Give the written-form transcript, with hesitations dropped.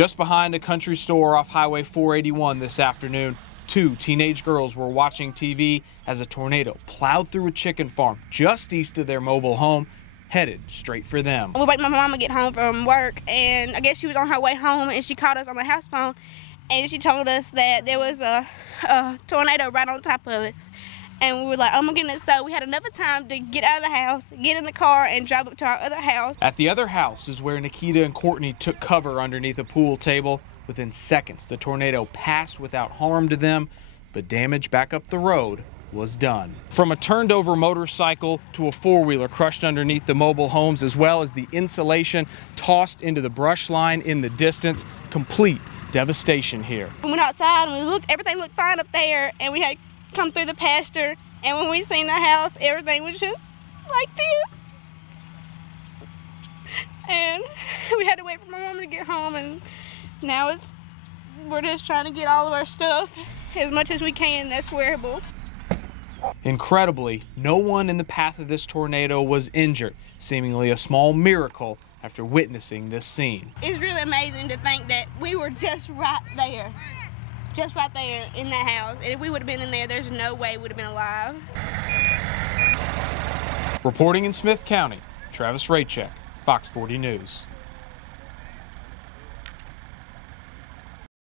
Just behind a country store off Highway 481 this afternoon, two teenage girls were watching TV as a tornado plowed through a chicken farm just east of their mobile home, headed straight for them. We waited for my mama to get home from work, and I guess she was on her way home, and she called us on the house phone, and she told us that there was a tornado right on top of us. And we were like, oh my goodness. So we had enough time to get out of the house, get in the car, and drive up to our other house. At the other house is where Nikita and Courtney took cover underneath a pool table. Within seconds, the tornado passed without harm to them, but damage back up the road was done. From a turned over motorcycle to a four-wheeler crushed underneath the mobile homes, as well as the insulation tossed into the brush line in the distance, complete devastation here. We went outside and we looked, everything looked fine up there, and we had come through the pasture, and when we seen the house, everything was just like this. And we had to wait for my mom to get home, and now we're just trying to get all of our stuff as much as we can that's wearable. Incredibly, no one in the path of this tornado was injured, seemingly a small miracle after witnessing this scene. It's really amazing to think that we were just right there in that house. And if we would have been in there, there's no way we would have been alive. Reporting in Smith County, Travis Raycheck, Fox 40 News.